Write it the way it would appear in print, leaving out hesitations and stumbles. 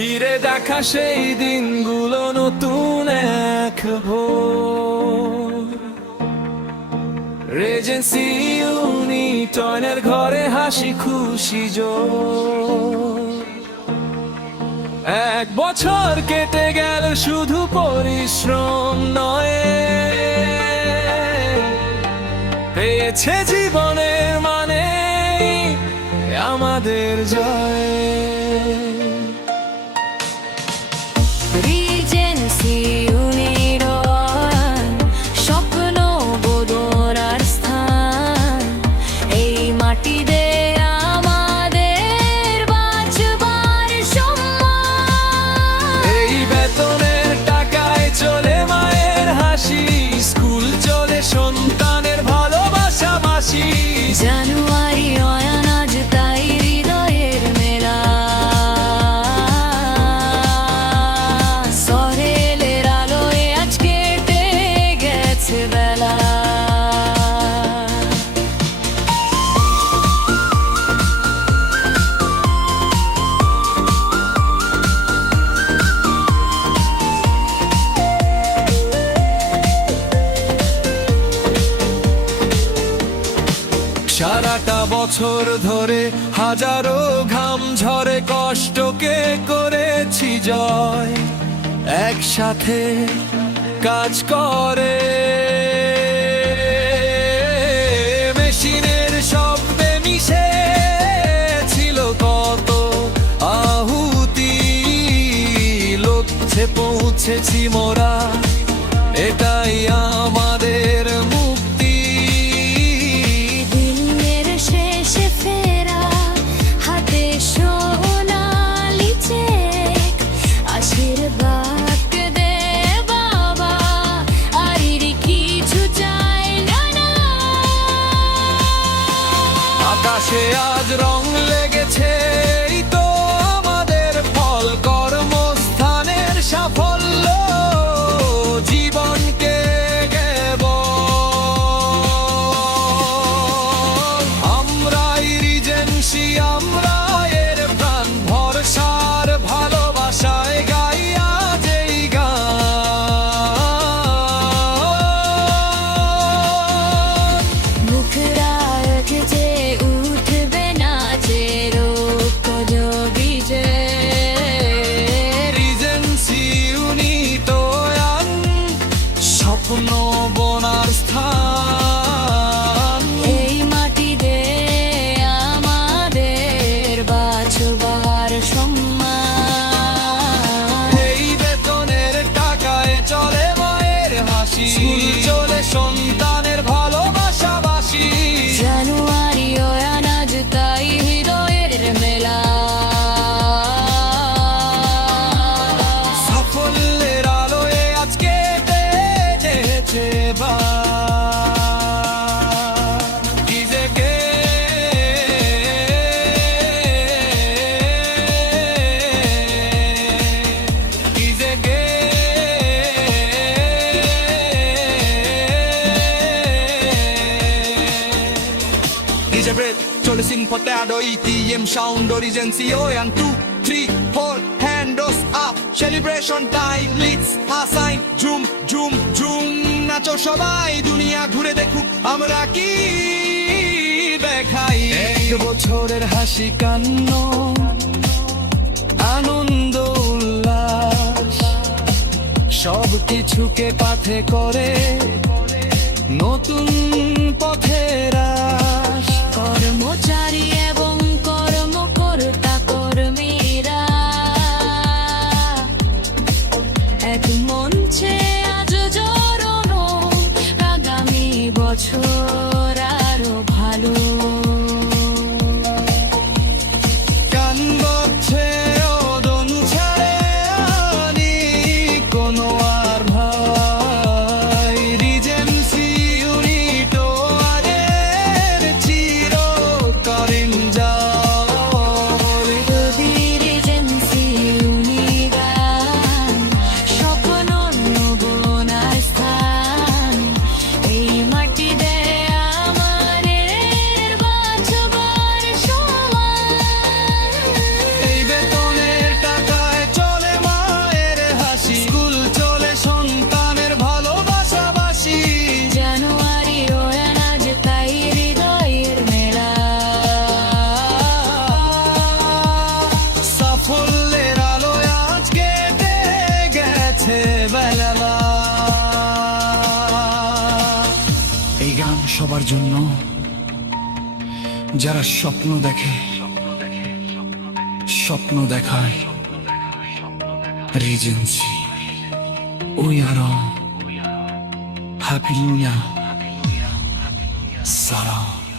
ফিরে দেখা সেই দিনগুলো নতুন এক ভোর। রিজেন্সি ইউনিটনের ঘরে হাসি খুশি জোর। এক বছর কেটে গেল শুধু পরিশ্রম নয়, পেয়েছে জীবনের মানে আমাদের জয়। রিজেন্সি ইউনিটন স্বপ্ন বোধরার স্থান, এই মাটিতে আমাদের বাঁচবার সম্মান। এই বেতনের টাকায় চলে মায়ের হাসি, স্কুল চলে সন্তানের ভালোবাসা বাসি। জানুয়ারি অয়ানাজ তাই হৃদয়ের মেলা, সরেলের আলোয় আজ কেটে গেছে বেলা। সারাটা বছর ধরে হাজারো ঘাম ঝরে কষ্টকে করেছি জয়, একসাথে কাজ করে মেশিনের শব্দে মিশে ছিল কত আহুতি। লক্ষ্যে পৌঁছেছি মোরা, এটাই আমাদের মুক্তি। দিনের শেষে ফেরা হাতে সোনালি চেক, আশীর্বাদ দে বাবা, আর কিছু চাই না। আকাশে আজ রং লেগেছে, এই তো আমাদের ফল, কর্মস্থানের সাফল্য জীবনকে গেব। আমরাই রিজেন্সি, আমরা এর প্রাণ, ভরসার ভালোবাসায় গাই আজ এই গান। মুখরা যে উঠবে না যে রোজ রিজেন্সি ইউনিটন স্বপ্ন বোনার স্থান। এই মাটিতে আমাদের বাঁচবার সম্মান। এই বেতনের টাকায় চলে মায়ের হাসি, স্কুল চলে সন্তানের ভালোবাসা বাসি। জানুয়ারি অয়ানাজ তাই হৃদয়ের মেলা, সাফল্যের আলোয় আজকে বেজেছে DJ Brett, chorusing potato, ETM sound, regency and 2, 3, 4, hands up, celebration time, let's হাসাই ঝুম ঝুম ঝুম, নাচো সবাই, দুনিয়া ঘুরে দেখুক আমরা কি দেখাই। এক বছরের হাসি কান্ন, আনন্দ উল্লাস, সব কিছুকে পাথে করে নতুন পথের আশ। কর্মচারী এবং কর্মকর্তা কর্মীরা এক মঞ্চে আজ জড়ানো, আগামী বছর আরো ভালো। গান বচ্ছে ওদন ছাড়ে আনি কোনো আর ভাই, রিজেন্সি ইউনিটনের চিরকালীন জয়। রিজেন্সি ইউনিটন স্বপ্ন বোনার স্থান, এই মাটিতে সবার জন্য যারা স্বপ্ন দেখে, স্বপ্ন দেখায়। Regency, we are happy new year. সালাম।